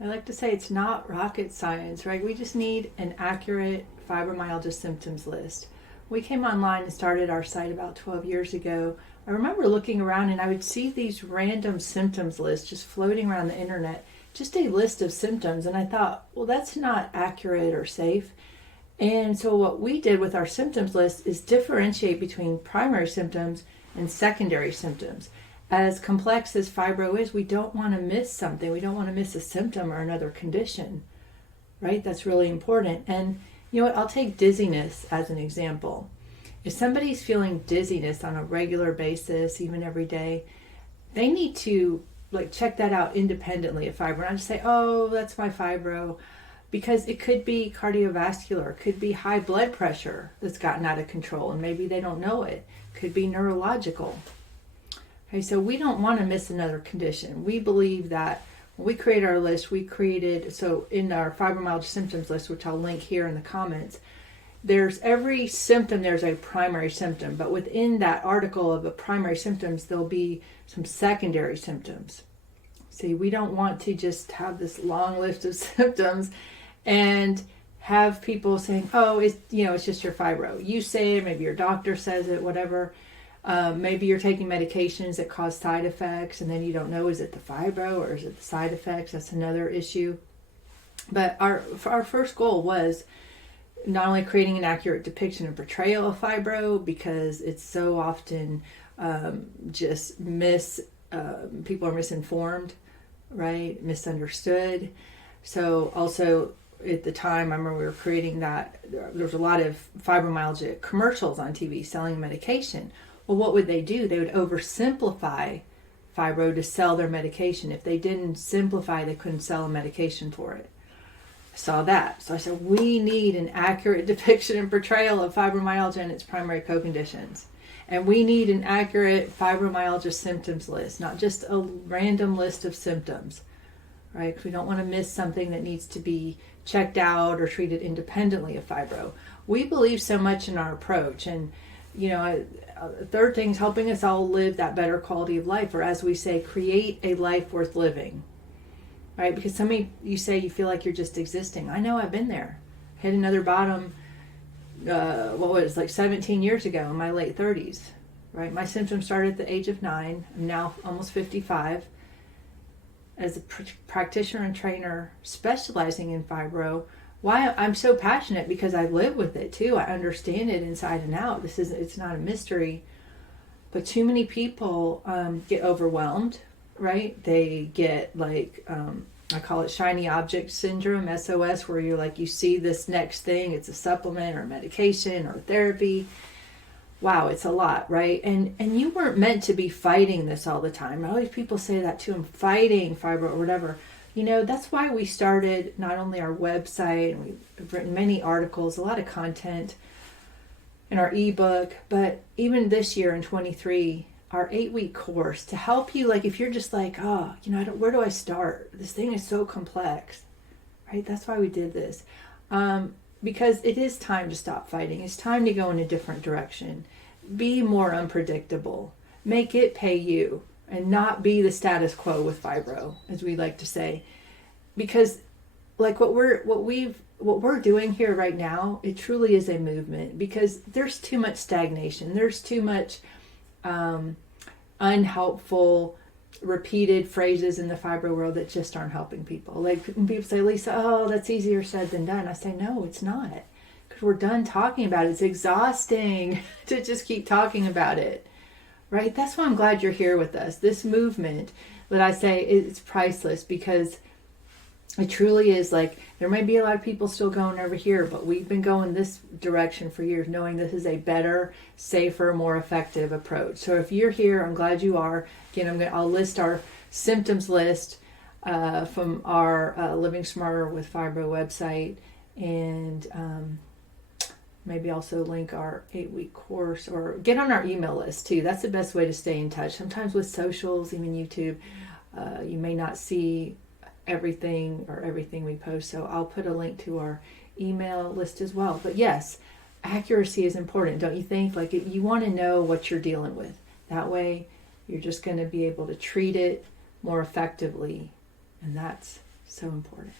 I like to say it's not rocket science, right? We just need an accurate fibromyalgia symptoms list. We came online and started our site about 12 years ago. I remember looking around and I would see these random symptoms lists just floating around the internet, just a list of symptoms. And I thought, well, that's not accurate or safe. And so what we did with our symptoms list is differentiate between primary symptoms and secondary symptoms. As complex as fibro is, we don't want to miss something. We don't want to miss a symptom or another condition, right? That's really important. And you know what? I'll take dizziness as an example. If somebody's feeling dizziness on a regular basis, even every day, they need to check that out independently of fibro. Not just say, oh, that's my fibro, because it could be cardiovascular, it could be high blood pressure that's gotten out of control and maybe they don't know it. Could be neurological. Okay, so we don't want to miss another condition. We believe that when we create our list, so in our fibromyalgia symptoms list, which I'll link here in the comments, there's every symptom, there's a primary symptom, but within that article of the primary symptoms, there'll be some secondary symptoms. See, we don't want to just have this long list of symptoms and have people saying, oh, it's just your fibro. You say it, maybe your doctor says it, whatever. Maybe you're taking medications that cause side effects and then you don't know, is it the fibro or is it the side effects? That's another issue. But our first goal was not only creating an accurate depiction and portrayal of fibro, because it's so often people are misinformed, right? Misunderstood. So also at the time, I remember we were creating that, there was a lot of fibromyalgia commercials on TV selling medication. Well, what would they do? They would oversimplify fibro to sell their medication. If they didn't simplify, they couldn't sell a medication for it. I saw that. So I said, we need an accurate depiction and portrayal of fibromyalgia and its primary co-conditions. And we need an accurate fibromyalgia symptoms list, not just a random list of symptoms, right? Because we don't want to miss something that needs to be checked out or treated independently of fibro. We believe so much in our approach. And, the third thing is helping us all live that better quality of life, or as we say, create a life worth living, right? Because you say you feel like you're just existing. I know, I've been there. Hit another bottom, 17 years ago in my late 30s, right? My symptoms started at the age of 9. I'm now almost 55. As a practitioner and trainer specializing in fibro, why I'm so passionate, because I live with it too. I understand it inside and out. It's not a mystery. But too many people get overwhelmed, right? They get I call it shiny object syndrome, SOS, where you see this next thing, it's a supplement or medication or therapy. Wow, it's a lot, right? And you weren't meant to be fighting this all the time. All these people say that too, I'm fighting fibro or whatever. That's why we started not only our website, and we've written many articles, a lot of content in our ebook, but even this year in 23, our 8-week course to help you, if you're just where do I start? This thing is so complex, right? That's why we did this. Because it is time to stop fighting. It's time to go in a different direction. Be more unpredictable. Make it pay you and not be the status quo with fibro, as we like to say. Because what we're doing here right now, it truly is a movement, because there's too much stagnation. There's too much unhelpful repeated phrases in the fibro world that just aren't helping people. When people say, Lisa, oh, that's easier said than done. I say, no, it's not. Because we're done talking about it. It's exhausting to just keep talking about it, right? That's why I'm glad you're here with us. This movement that I say is priceless, because it truly is there may be a lot of people still going over here, but we've been going this direction for years, knowing this is a better, safer, more effective approach. So if you're here, I'm glad you are. Again, I'll list our symptoms list from our Living Smarter with Fibro website, and maybe also link our 8-week course, or get on our email list too. That's the best way to stay in touch. Sometimes with socials, even YouTube, you may not see everything we post, so I'll put a link to our email list as well. But yes, accuracy is important, don't you think? You want to know what you're dealing with. That way you're just going to be able to treat it more effectively, and that's So important.